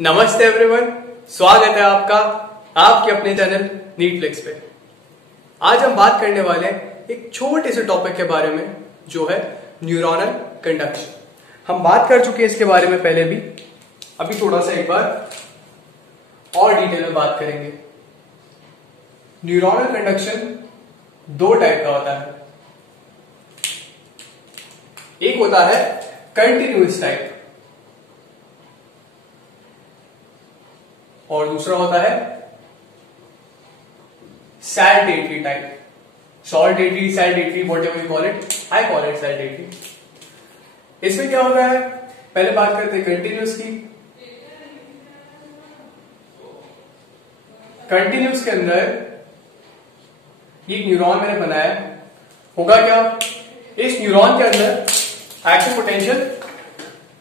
नमस्ते एवरीवन, स्वागत है आपका आपके अपने चैनल नीटफ्लिक्स पे। आज हम बात करने वाले हैं एक छोटे से टॉपिक के बारे में जो है न्यूरॉनल कंडक्शन। हम बात कर चुके हैं इसके बारे में पहले भी, अभी थोड़ा सा एक बार और डिटेल में बात करेंगे। न्यूरॉनल कंडक्शन दो टाइप का होता है। एक होता है कंटिन्यूअस टाइप और दूसरा होता है saltatory type. Saltatory, saltatory, whatever you call it, I call it saltatory. इसमें क्या होता है, पहले बात करते हैं कंटिन्यूअस की। कंटिन्यूअस के अंदर एक न्यूरॉन मैंने बनाया, होगा क्या, इस न्यूरॉन के अंदर एक्शन पोटेंशियल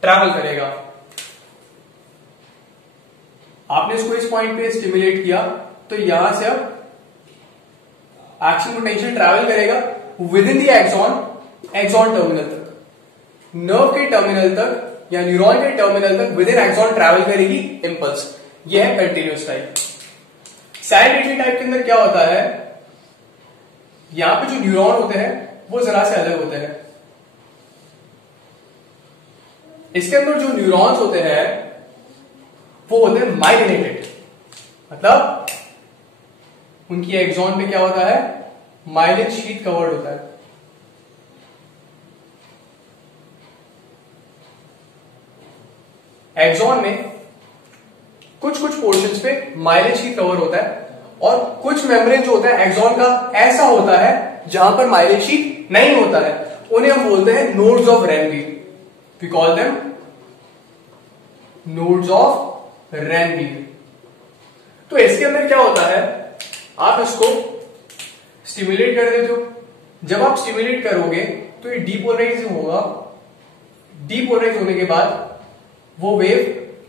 ट्रैवल करेगा। आपने इसको इस पॉइंट पे स्टिमुलेट किया तो यहां से अब एक्शन पोटेंशियल ट्रैवल करेगा within the axon terminal तक, नर्व के टर्मिनल तक या न्यूरॉन के टर्मिनल तक विद इन एक्सॉन ट्रैवल करेगी इंपल्स। यह है कंटिन्यूअस टाइप। सैल्टेटरी टाइप के अंदर क्या होता है, यहां पे जो न्यूरॉन होते हैं वो जरा से अलग होते हैं। इसके अंदर जो न्यूरॉन्स होते हैं वो होते हैं माइलिनेटेड, मतलब उनकी एक्सॉन पे क्या होता है, माइलिन शीट कवर्ड होता है। एक्सॉन में कुछ पोर्शंस पे माइलिन शीट कवर होता है और कुछ मेम्ब्रेन जो होता है एक्सॉन का ऐसा होता है जहां पर माइलिन शीट नहीं होता है। उन्हें हम बोलते हैं nodes of Ranvier. We call them nodes of Ranvier. तो इसके अंदर क्या होता है, आप इसको स्टिमुलेट कर देते हो। जब आप स्टिमुलेट करोगे तो ये डीपोलराइज होगा। डीपोलराइज होने के बाद वो वेव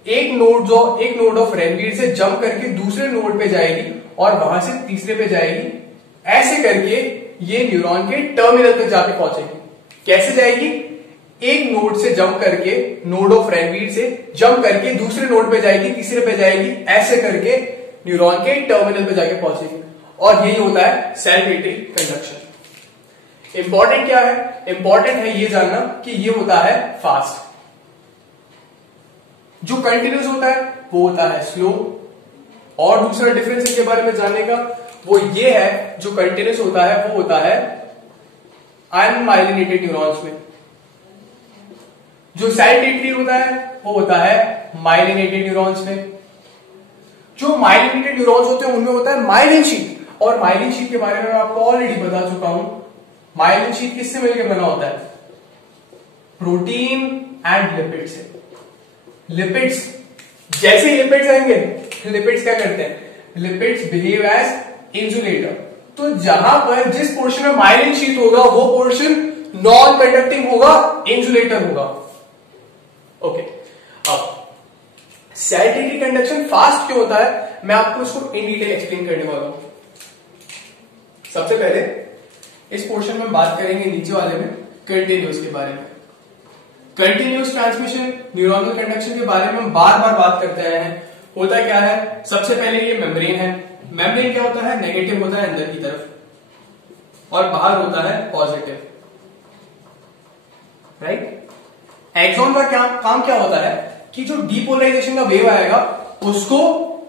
एक नोड ऑफ रैनवीर से जंप करके दूसरे नोड पे जाएगी और वहां से तीसरे पे जाएगी। ऐसे करके ये न्यूरॉन के टर्मिनल तक जाके पहुंचेगी। कैसे जाएगी, एक नोड से जंप करके, नोड ऑफ रैनवीर से जंप करके दूसरे नोड पे जाएगी, तीसरे पे जाएगी, ऐसे करके न्यूरॉन के टर्मिनल पे जाके पहुंचेगी। और यही होता है सैल्टेटरी कंडक्शन। इंपॉर्टेंट क्या है, इंपॉर्टेंट है ये जानना कि ये होता है फास्ट। जो कंटिन्यूअस होता है वो होता है स्लो। और दूसरा डिफरेंस इसके बारे में जानने का वो ये है, जो कंटिन्यूअस होता है वो होता है अनमाइलिनेटेड न्यूरॉन्स में। जो सैल्टेटरी होता है वो होता है माइलिनेटेड न्यूरॉन्स में। जो माइलिनेटेड न्यूरॉन्स होते हैं उनमें होता है माइलिन शीट। और माइलिन शीट के बारे में मैं आपको ऑलरेडी बता चुका हूं। माइलिन शीट किससे मिलकर बना होता है, प्रोटीन एंड लिपिड से। लिपिड्स, जैसे ही लिपिड्स आएंगे, लिपिड्स क्या करते हैं, लिपिड्स बिहेव एज इंसुलेटर। तो जहां पर जिस पोर्शन में माइलिन शीट होगा वो पोर्शन नॉन कंडक्टिंग होगा, इंसुलेटर होगा। ओके, अब सैल्टेटरी कंडक्शन फास्ट क्यों होता है, मैं आपको इसको इन डिटेल एक्सप्लेन करने वाला हूं। सबसे पहले इस पोर्शन में बात करेंगे नीचे वाले में कंटिन्यूअस के बारे में। कंटिन्यूअस ट्रांसमिशन न्यूरॉनल कंडक्शन के बारे में हम बार बार बात करते आए हैं। होता क्या है, सबसे पहले ये मेम्ब्रेन है। मेम्ब्रेन क्या होता है, नेगेटिव होता है अंदर की तरफ और बाहर होता है पॉजिटिव, राइट। एक्सॉन का काम क्या होता है कि जो डीपोलराइजेशन का वेव आएगा उसको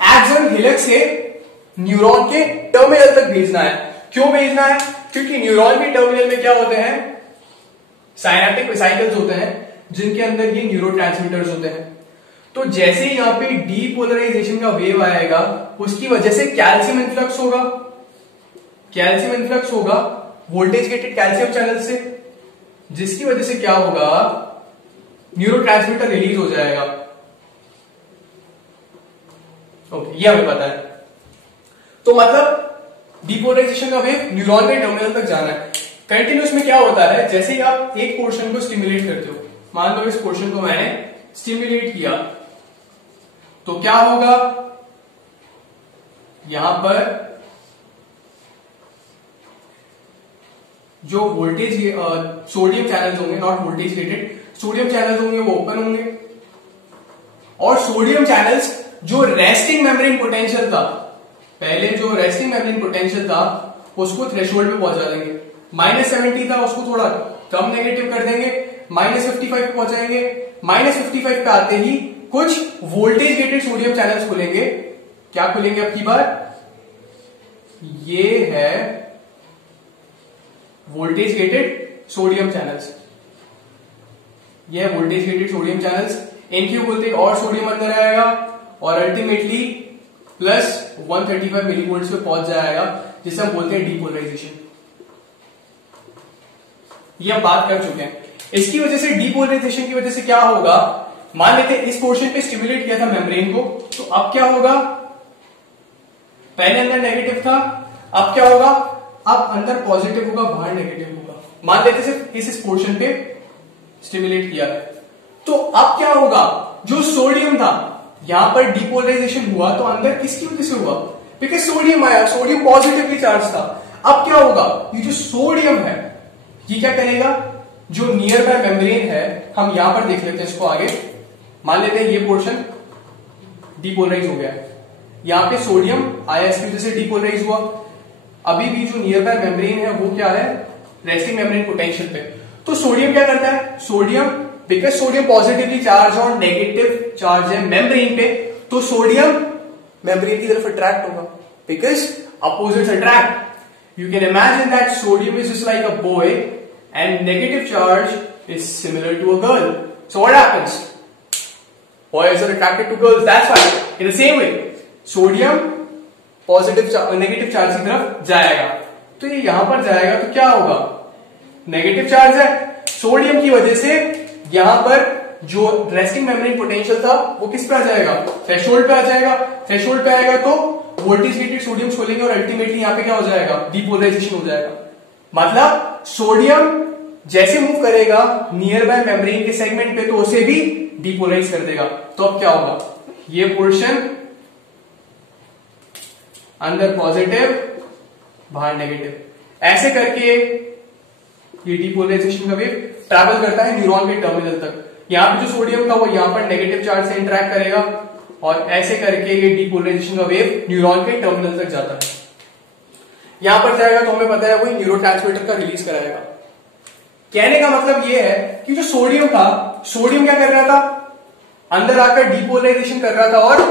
एक्सॉन हिलेक्स से न्यूरॉन के टर्मिनल तक भेजना है। क्यों भेजना है, क्योंकि न्यूरॉन के टर्मिनल में क्या होते हैं, साइनेप्टिक वेसिकल्स होते हैं जिनके अंदर ये न्यूरोट्रांसमीटर्स होते हैं। तो जैसे ही यहां पे डीपोलराइजेशन का वेव आएगा उसकी वजह से कैल्शियम इन्फ्लक्स होगा। कैल्शियम इन्फ्लक्स होगा वोल्टेज गेटेड कैल्शियम चैनल से, जिसकी वजह से क्या होगा, न्यूरोट्रांसमीटर रिलीज हो जाएगा। ओके, ये हमें पता है। तो मतलब डीपोलराइजेशन का वेव न्यूरॉन के टर्मिनल तक जाना है। कंटिन्यूअस में क्या होता है, जैसे ही आप एक पोर्शन को स्टिमुलेट करते हो, मान लो इस पोर्शन को मैंने स्टिमुलेट किया, तो क्या होगा, यहां पर जो वोल्टेज सोडियम चैनल्स होंगे, not voltage gated, sodium channels होंगे वो ओपन होंगे और सोडियम चैनल्स जो रेस्टिंग मेम्ब्रेन पोटेंशियल था, पहले जो रेस्टिंग मेम्ब्रेन पोटेंशियल था उसको थ्रेशोल्ड पे पहुंचा देंगे। -70 था उसको थोड़ा कम नेगेटिव कर देंगे, -55 पे पहुंचाएंगे। -55 पे आते ही कुछ वोल्टेज गेटेड सोडियम चैनल्स खुलेंगे। क्या खुलेंगे अब की बार? ये है वोल्टेज गेटेड सोडियम चैनल्स, ये है वोल्टेज गेटेड सोडियम चैनल्स। इनके बोलते और सोडियम अंदर आएगा और अल्टीमेटली प्लस 135 मिलीवोल्ट पे पहुंच जाएगा, जिसे हम बोलते हैं डीपोलराइजेशन। ये हम बात कर चुके हैं। इसकी वजह से डीपोलराइजेशन की वजह से क्या होगा, मान लेते हैं इस पोर्शन पे स्टिमुलेट किया था मेम्ब्रेन को, तो अब क्या होगा, पहले अंदर नेगेटिव था, अब क्या होगा, अब अंदर पॉजिटिव होगा, बाहर नेगेटिव होगा। मान लेते सिर्फ इस पोर्शन पे स्टिमुलेट किया है, तो अब क्या होगा, जो सोडियम था यहां पर डीपोलराइजेशन हुआ तो अंदर किसकी वजह से हुआ, बिकॉज सोडियम आया, सोडियम पॉजिटिवली चार्ज था। अब क्या होगा, ये जो सोडियम है ये क्या करेगा, जो नियर बाय मेम्ब्रेन है, हम यहां पर देख लेते हैं इसको आगे। मान लेते हैं ये पोर्शन डीपोलराइज हो गया, यहां पे सोडियम आया, इसकी वजह से डीपोलराइज हुआ। अभी भी जो नियर बाय मेम्ब्रेन है वो क्या है, रेस्टिंग मेम्ब्रेन पोटेंशियल पे। तो सोडियम क्या करता है, sodium because sodium positively charge और नेगेटिव चार्ज है मेम्ब्रेन पे, तो सोडियम मेम्ब्रेन की तरफ अट्रैक्ट होगा, because opposites attract. You can imagine that sodium is just like a boy and negative charge is similar to a girl. So what happens? Boys are attracted to girls, that's why. In the same way, sodium negative charge की तरफ जाएगा, तो ये यहां पर जाएगा तो क्या होगा, नेगेटिव चार्ज है, सोडियम की वजह से यहां पर जो रेस्टिंग मेम्ब्रेन पोटेंशियल था वो किस पे आ जाएगा, थ्रेशोल्ड पे आ जाएगा। थ्रेशोल्ड पे आएगा तो वोल्टेज गेटेड सोडियम खोलेंगे और अल्टीमेटली यहां पे क्या हो जाएगा, डीपोलराइजेशन हो जाएगा। मतलब सोडियम जैसे मूव करेगा नियर बाय मेम्ब्रेन के सेगमेंट पे तो उसे भी डीपोलराइज कर देगा। तो अब क्या होगा, ये पोर्शन अंदर पॉजिटिव बाहर नेगेटिव, ऐसे करके ये डीपोलराइजेशन का वेव ट्रैवल करता है न्यूरॉन के टर्मिनल तक। यहां पे जो सोडियम था वो यहां पर नेगेटिव चार्ज से इंटरेक्ट करेगा और ऐसे करके ये डीपोलराइजेशन का वेव न्यूरॉन के टर्मिनल तक जाता है। यहां पर जाएगा तो हमें पता है वही न्यूरोट्रांसमीटर का रिलीज कराएगा। कहने का मतलब ये है कि जो सोडियम था, सोडियम क्या कर रहा था, अंदर आकर डीपोलराइजेशन कर रहा था और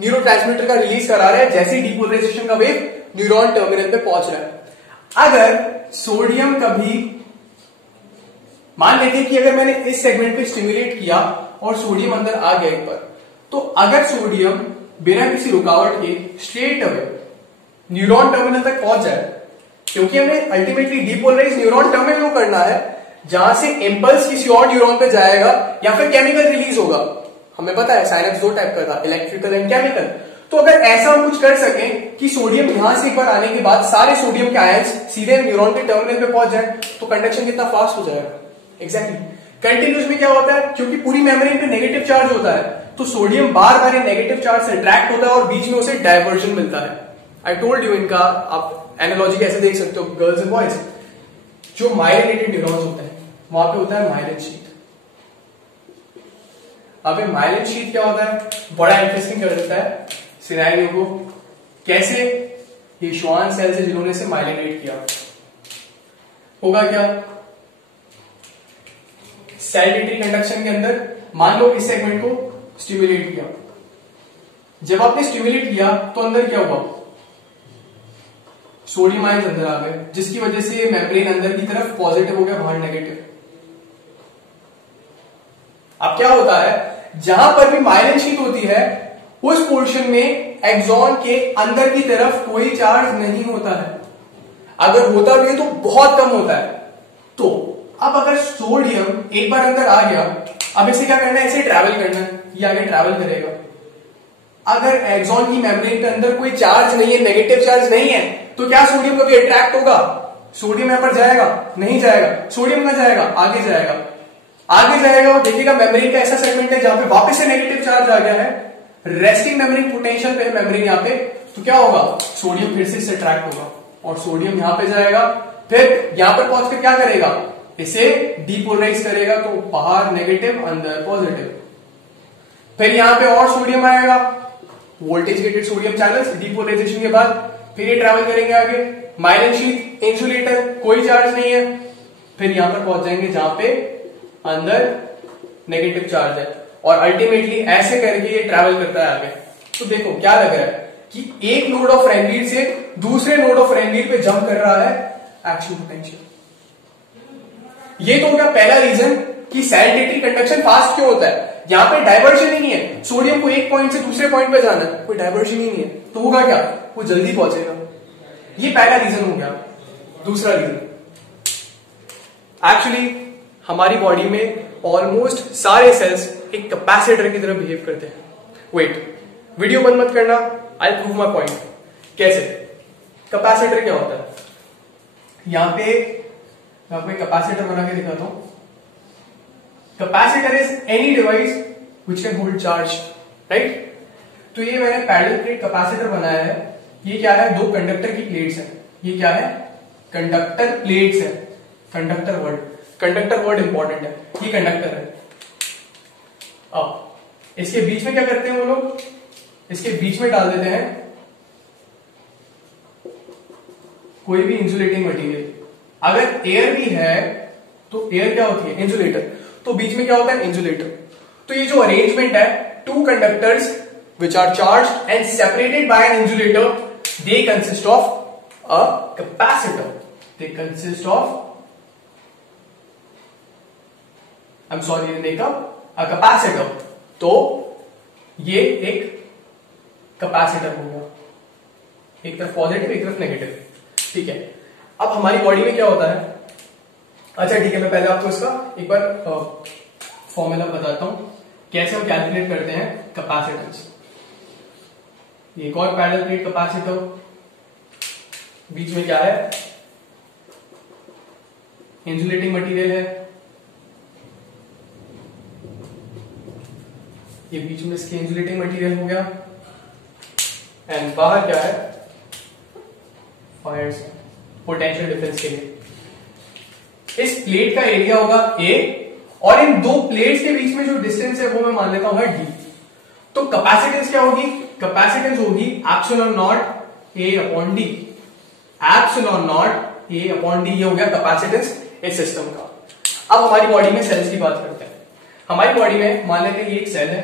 न्यूरोट्रांसमीटर का रिलीज करा रहा है, जैसे डीपोलराइजेशन का वेव न्यूरॉन टर्मिनल पे पहुंच रहा है। अगर सोडियम कभी, मान लेते हैं कि अगर मैंने इस सेगमेंट पे स्टिमुलेट किया और सोडियम अंदर आ गया एक बार, तो अगर सोडियम बिना किसी रुकावट के स्ट्रेट अवे न्यूरॉन टर्मिनल तक पहुंच जाए, क्योंकि हमें अल्टीमेटली डीपोलराइज न्यूरॉन टर्मिनल को करना है, जहां से इंपल्स किसी और न्यूरॉन पे जाएगा या फिर केमिकल रिलीज होगा। हमें पता है साइनेप्स दो टाइप का था, इलेक्ट्रिकल एंड केमिकल। तो अगर ऐसा हम कुछ कर सकें कि सोडियम यहां से एक बार आने के बाद सारे सोडियम के आयंस सीधे न्यूरॉन के टर्मिनल पे पहुंच जाए, तो कंडक्शन कितना फास्ट हो जाएगा। एग्जैक्टली कंटिन्यूस में क्या होता है, क्योंकि पूरी मेम्ब्रेन पे नेगेटिव चार्ज होता है, तो सोडियम बार बार नेगेटिव चार्ज से अट्रैक्ट होता है और बीच में उसे डायवर्जन मिलता है। आई टोल्ड यू, इनका आप एनालॉजी कैसे देख सकते हो, गर्ल्स एंड बॉयज, जो माइलिनेटेड न्यूरॉन्स होते हैं वहां पे होता है माइलिन शीथ। अब ये माइलिन शीथ क्या होता है, बड़ा इंटरेस्टिंग कर देता है सिनेरियो को। कैसे, ये श्वान सेल्स है जिन्होंने इसे माइलिनेट किया, होगा क्या, सेल कंडक्शन के अंदर मान लो इस सेगमेंट को स्टिमुलेट किया, जब आपने स्टिमुलेट किया तो अंदर क्या हुआ, सोडियम आयंस अंदर आ गए, जिसकी वजह से मेम्ब्रेन अंदर की तरफ पॉजिटिव हो गया, बाहर नेगेटिव। अब क्या होता है, जहां पर भी माइलिन शीथ होती है उस पोर्शन में एक्सॉन के अंदर की तरफ कोई चार्ज नहीं होता है, अगर होता भी है तो बहुत कम होता है। तो अब अगर सोडियम एक बार अंदर आ गया, अब इसे क्या करना है, इसे ट्रैवल करना है, ये आगे ट्रैवल करेगा। अगर एक्सॉन की मेम्ब्रेन के अंदर कोई चार्ज नहीं है, नेगेटिव चार्ज नहीं है, तो क्या सोडियम कभी अट्रैक्ट होगा, सोडियम यहां पर जाएगा, नहीं जाएगा। सोडियम कहां जाएगा, आगे जाएगा, आगे जाएगा और देखिएगा मेम्ब्रेन का ऐसा सेगमेंट है जहां पे वापस से नेगेटिव चार्ज आ गया है, रेस्टिंग मेम्ब्रेन पोटेंशियल पे है मेम्ब्रेन यहां पे, तो क्या होगा, सोडियम फिर से इससे अट्रैक्ट होगा और सोडियम यहां पे जाएगा, फिर यहां पर पहुंच के क्या करेगा, इसे डीपोलराइज करेगा, तो बाहर नेगेटिव अंदर पॉजिटिव। फिर यहां पे और सोडियम आएगा, voltage gated sodium channels depolarization के बाद, फिर ये ट्रैवल करेंगे आगे, माइलिन शीथ, इंसुलेटर, कोई चार्ज नहीं है, फिर यहां पर पहुंच जाएंगे जहां पे अंदर नेगेटिव चार्ज है, और अल्टीमेटली ऐसे करके ये ट्रैवल करता है आगे। तो देखो क्या लग रहा है कि एक नोड ऑफ फ्रेनलीड से दूसरे नोड ऑफ फ्रेनलीड पे जंप कर रहा है एक्शन पोटेंशियल। ये तो हो गया पहला रीजन कि सैलिनिटी कंडक्शन फास्ट क्यों होता है। यहां पे डाइवर्जन ही नहीं है, सोडियम को एक पॉइंट से दूसरे पॉइंट पे जाना है, कोई डाइवर्जन ही नहीं है, तो होगा क्या, वो जल्दी पहुंचेगा। ये पहला रीजन हो गया। दूसरा रीजन, एक्चुअली हमारी बॉडी में ऑलमोस्ट सारे सेल्स एक कैपेसिटर की तरह बिहेव करते हैं। वेट, वीडियो बंद मत करना, आई प्रूव माई पॉइंट। कैसे? कैपेसिटर क्या होता है, यहां पे मैं आपको कैपेसिटर बना के दिखाता हूं। Capacitor is any device which can hold charge, right. तो ये मैंने पैरेलल प्लेट कैपेसिटर बनाया है। ये क्या है, दो कंडक्टर की प्लेट्स हैं। ये क्या है, कंडक्टर प्लेट्स है। कंडक्टर वर्ड इंपॉर्टेंट है, ये कंडक्टर है। अब इसके बीच में क्या करते हैं वो लोग, इसके बीच में डाल देते हैं कोई भी इंसुलेटिंग मटेरियल। अगर एयर भी है तो एयर क्या होती है, इंसुलेटर, तो बीच में क्या होता है, इंसुलेटर। तो ये जो अरेंजमेंट है, two conductors which are charge and separated by an insulator, they consist of a capacitor, they consist of, I am sorry, a capacitor. तो ये एक कैपेसिटर हो गया, एक तरफ पॉजिटिव एक तरफ नेगेटिव, ठीक है। अब हमारी बॉडी में क्या होता है, अच्छा ठीक है, मैं पहले आपको इसका एक बार फॉर्मूला बताता हूं कैसे हम कैलकुलेट करते हैं कैपेसिटेंस। एक और पैरेलल प्लेट कैपेसिटर, बीच में क्या है, इंसुलेटिंग मटेरियल है, ये बीच में इसके इंसुलेटिंग मटेरियल हो गया, एंड बाहर क्या है, फायर्स, पोटेंशियल डिफरेंस के लिए। इस प्लेट का एरिया होगा ए, और इन दो प्लेट्स के बीच में जो डिस्टेंस है वो मैं मान लेता हूं है डी। तो कैपेसिटेंस क्या होगी, कैपेसिटेंस होगी epsilon not a upon D, epsilon not a upon D, ये हो गया कैपेसिटेंस इस सिस्टम का। अब हमारी बॉडी में सेल्स की बात करते हैं। हमारी बॉडी में मान लेते हैं ये एक सेल है,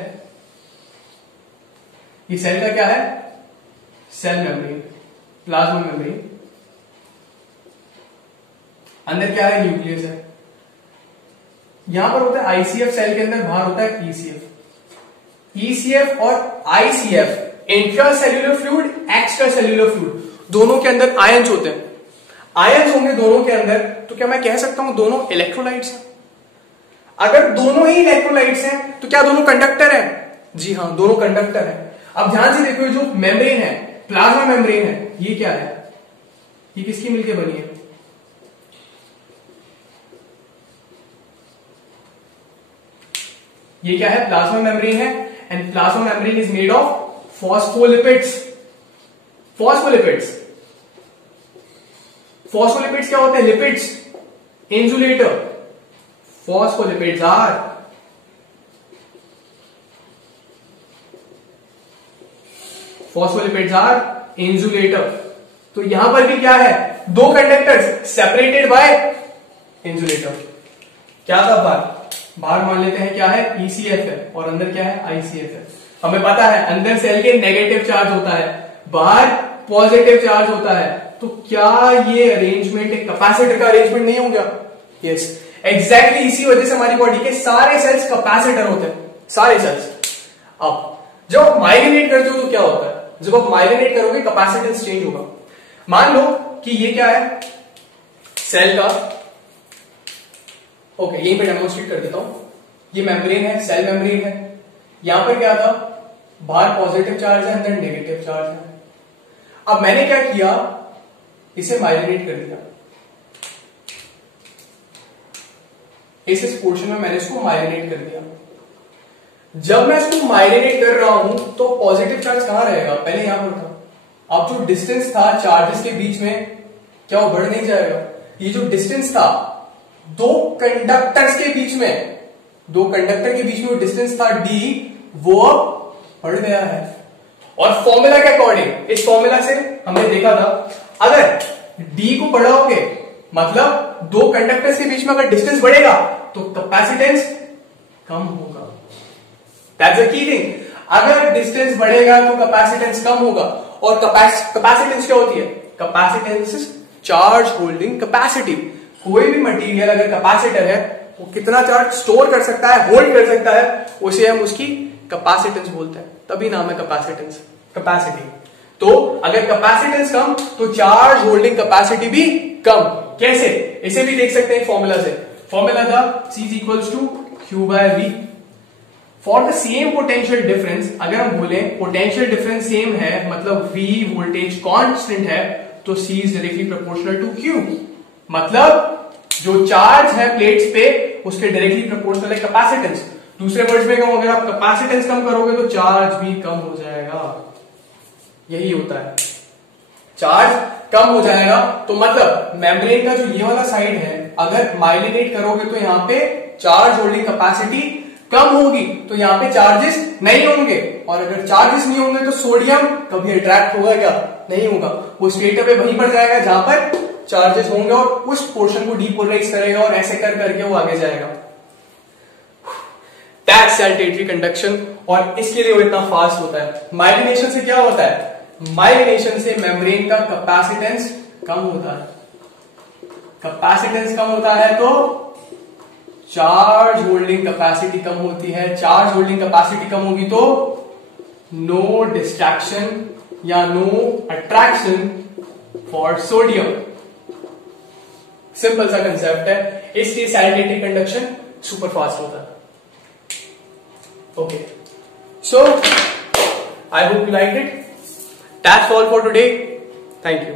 ये सेल का क्या है, सेल मेम्ब्रेन, प्लाज्मा मेम्ब्रेन, अंदर क्या है, न्यूक्लियस है। यहां पर होता है आईसीएफ सेल के अंदर, बाहर होता है ईसीएफ। ईसीएफ और ICF intra cellular fluid, extra cellular fluid, दोनों के अंदर आयंस होते हैं। आयंस होंगे दोनों के अंदर, तो क्या मैं कह सकता हूं दोनों इलेक्ट्रोलाइट्स हैं? अगर दोनों ही इलेक्ट्रोलाइट्स हैं तो क्या दोनों कंडक्टर हैं? जी हां, दोनों कंडक्टर हैं। अब ध्यान से देखो, जो मेम्ब्रेन है, प्लाज्मा मेम्ब्रेन है, ये क्या है, ये किसकी मिलकर बनी है, ये क्या है, प्लाज्मा मेम्ब्रेन है, and plasma membrane is made of phospholipids. Phospholipids, phospholipids क्या होते हैं, lipids, insulator. Phospholipids are insulator. तो यहां पर भी क्या है, दो कंडक्टर्स सेपरेटेड बाय इंसुलेटर। क्या था बाहर मान लेते हैं क्या है, ईसीएफ है, और अंदर क्या है, आईसीएफ है। हमें पता है अंदर सेल के नेगेटिव चार्ज होता है, बाहर पॉजिटिव चार्ज होता है। तो क्या ये अरेंजमेंट एक कैपेसिटर का अरेंजमेंट नहीं हो गया? यस, एग्जैक्टली इसी वजह से हमारी बॉडी के सारे सेल्स कैपेसिटर होते हैं, सारे सेल्स। अब जब आप माइलिनेट करते हो तो क्या होता है, जब आप माइलिनेट करोगे कैपेसिटेंस चेंज होगा। मान लो कि ये क्या है, सेल का, ओके यहीं पे डेमोन्स्ट्रेट कर देता हूं। ये मेम्ब्रेन है, सेल मेम्ब्रेन है। यहां पर क्या था, बाहर पॉजिटिव चार्ज है, अंदर नेगेटिव चार्ज है। अब मैंने क्या किया, इसे माइलिनेट कर दिया। इस पोर्शन में मैंने इसको माइलिनेट कर दिया। जब मैं इसको माइलिनेट कर रहा हूं तो पॉजिटिव चार्ज कहां रहेगा, पहले यहां पर था। अब जो डिस्टेंस था चार्जेस के बीच में, क्या वो बढ़ नहीं जाएगा? ये जो डिस्टेंस था दो कंडक्टर्स के बीच में, दो कंडक्टर के बीच में वो डिस्टेंस था डी, वो अब बढ़ गया है। और फॉर्मूला के अकॉर्डिंग, इस फॉर्मूला से हमने देखा था, अगर D को बढ़ाओगे मतलब दो कंडक्टर्स के बीच में अगर डिस्टेंस बढ़ेगा तो कैपेसिटेंस कम होगा। That's the key thing. अगर डिस्टेंस बढ़ेगा तो कैपेसिटेंस कम होगा। और कैपेसिटेंस क्या होती है? Capacitance is charge holding capacity. कोई भी मटेरियल अगर कैपेसिटर है, वो कितना चार्ज स्टोर कर सकता है, होल्ड कर सकता है, उसे हम उसकी कैपेसिटेंस बोलते हैं। तभी नाम है कैपेसिटेंस, कैपेसिटी। तो अगर कैपेसिटेंस कम तो चार्ज होल्डिंग कैपेसिटी भी कम। कैसे? इसे भी देख सकते हैं फॉर्मूला से। फॉर्मूला था C is equals to Q by V। For the same potential difference, अगर हम बोले पोटेंशियल डिफरेंस सेम है मतलब V वोल्टेज कांस्टेंट है, तो C is directly proportional to Q। मतलब जो चार्ज है प्लेट्स पे उसके डायरेक्टली प्रोपोर्शनल है कैपेसिटेंस। दूसरे वर्ड्स में कहूं, अगर आप कैपेसिटेंस कम करोगे तो चार्ज भी कम हो जाएगा। यही होता है, चार्ज कम हो जाएगा। तो मतलब मेम्ब्रेन का जो ये वाला साइड है, अगर माइलिनेट करोगे तो यहाँ पे चार्ज होल्डिंग कैपेसिटी कम होगी, तो यहाँ पे चार्जेस नहीं होंगे। और अगर चार्जेस नहीं होंगे तो सोडियम कभी अट्रैक्ट होगा क्या? नहीं होगा। वो स्ट्रेट अवे वहीं पर जाएगा जहां पर चार्जेस होंगे और उस पोर्शन को डीपोलराइज करेगा और ऐसे कर करके वो आगे जाएगा। That's saltatory conduction. और इसके लिए वो इतना फास्ट होता है। माइलिनेशन से क्या होता है? माइलिनेशन से मेम्ब्रेन का कैपेसिटेंस कम होता है। कैपेसिटेंस कम होता है तो चार्ज होल्डिंग कैपेसिटी कम होती है। चार्ज होल्डिंग कैपेसिटी कम होगी तो नो डिस्ट्रैक्शन या no attraction for sodium. Simple सा कंसेप्ट है, इसलिए सैल्टेटरी कंडक्शन सुपर फास्ट होता है। Okay, so I hope you like it. That's all for today. Thank you.